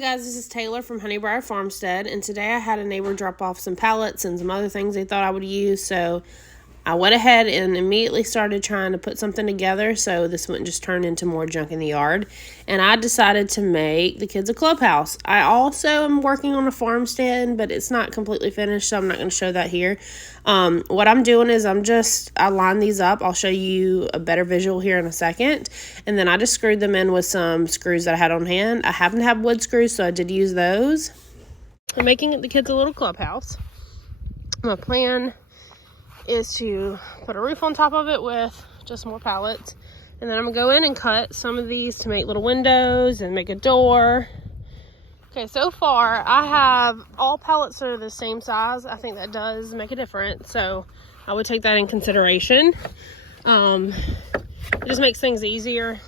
Hey guys, this is Taylor from Honeybriar Farmstead, and today I had a neighbor drop off some pallets and some other things they thought I would use, so I went ahead and immediately started trying to put something together so this wouldn't just turn into more junk in the yard. And I decided to make the kids a clubhouse. I also am working on a farmstead, but it's not completely finished, so I'm not going to show that here. What I'm doing is I line these up. I'll show you a better visual here in a second. And then I just screwed them in with some screws that I had on hand. I happen to have wood screws, so I did use those. I'm making the kids a little clubhouse. My plan is to put a roof on top of it with just more pallets, and then I'm gonna go in and cut some of these to make little windows and make a door. Okay, so far I have all pallets that are the same size. I think that does make a difference, so I would take that in consideration. It just makes things easier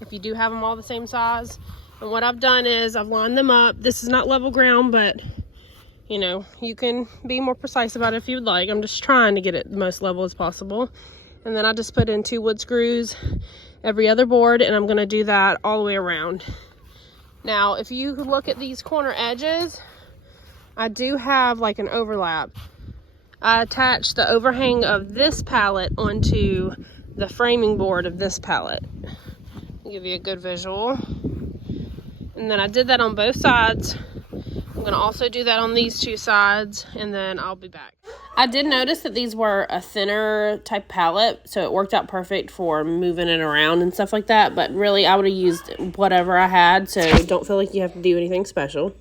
if you do have them all the same size. And what I've done is I've lined them up. This is not level ground, but you know, you can be more precise about it if you would like. I'm just trying to get it the most level as possible. And then I just put in 2 wood screws every other board, and I'm gonna do that all the way around. Now, if you look at these corner edges, I do have like an overlap. I attached the overhang of this pallet onto the framing board of this pallet. I'll give you a good visual. And then I did that on both sides. I'm going to also do that on these 2 sides, and then I'll be back. I did notice that these were a thinner type pallet, so it worked out perfect for moving it around and stuff like that, but really I would have used whatever I had, so don't feel like you have to do anything special.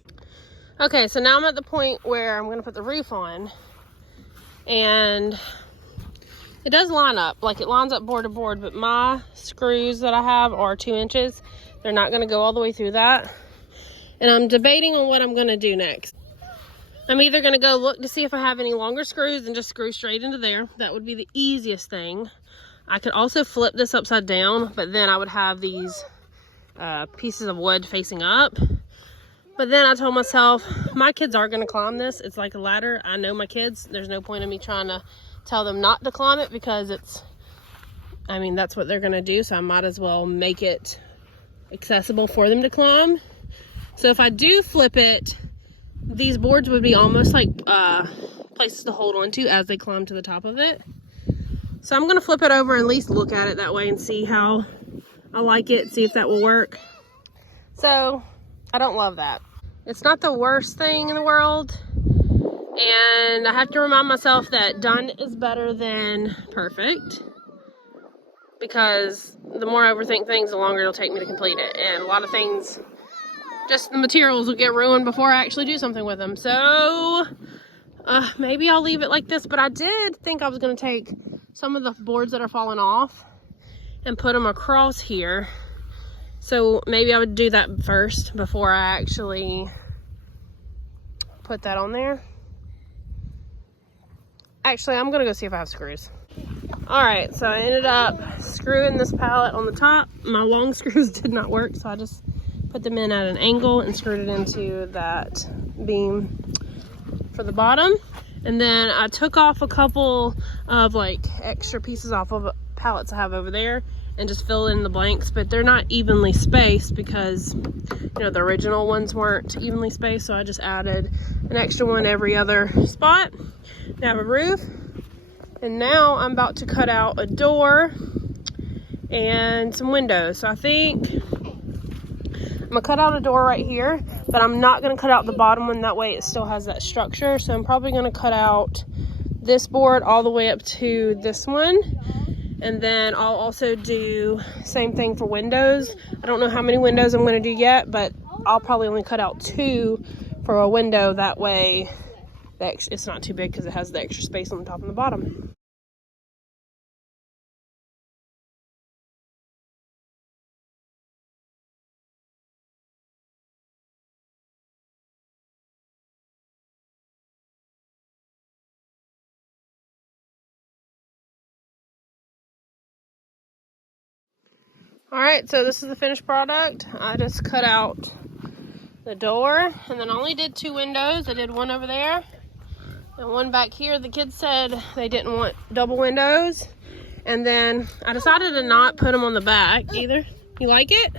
Okay, so now I'm at the point where I'm going to put the roof on, and it does line up, like it lines up board to board, but my screws that I have are 2 inches. They're not going to go all the way through that. And I'm debating on what I'm going to do next. I'm either going to go look to see if I have any longer screws and just screw straight into there. That would be the easiest thing. I could also flip this upside down, but then I would have these pieces of wood facing up. But then I told myself, my kids are going to climb this. It's like a ladder. I know my kids. There's no point in me trying to tell them not to climb it, because that's what they're going to do. So I might as well make it accessible for them to climb. So if I do flip it, these boards would be almost like places to hold on to as they climb to the top of it. So I'm going to flip it over and at least look at it that way and see how I like it, see if that will work. So I don't love that. It's not the worst thing in the world. And I have to remind myself that done is better than perfect, because the more I overthink things, the longer it'll take me to complete it. And a lot of things, just the materials will get ruined before I actually do something with them. So maybe I'll leave it like this, but I did think I was going to take some of the boards that are falling off and put them across here. So maybe I would do that first before I actually put that on there. Actually, I'm going to go see if I have screws. Alright, so I ended up screwing this pallet on the top. My long screws did not work, so I just put them in at an angle and screwed it into that beam for the bottom. And then I took off a couple of like extra pieces off of pallets I have over there and just filled in the blanks, but they're not evenly spaced because, you know, the original ones weren't evenly spaced, so I just added an extra one every other spot. Now I have a roof, and now I'm about to cut out a door and some windows. So I think I'm gonna cut out a door right here, but I'm not gonna cut out the bottom one. That way it still has that structure. So I'm probably gonna cut out this board all the way up to this one. And then I'll also do same thing for windows. I don't know how many windows I'm gonna do yet, but I'll probably only cut out 2 for a window. That way it's not too big because it has the extra space on the top and the bottom. Alright, so this is the finished product. I just cut out the door, and then I only did 2 windows. I did one over there and one back here. The kids said they didn't want double windows, and then I decided to not put them on the back either. You like it?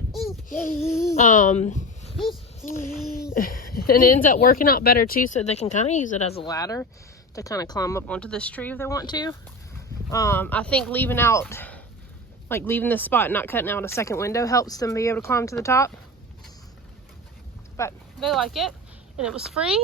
And it ends up working out better too, so they can kind of use it as a ladder to kind of climb up onto this tree if they want to. I think leaving this spot and not cutting out a second window helps them be able to climb to the top. But they like it, and it was free.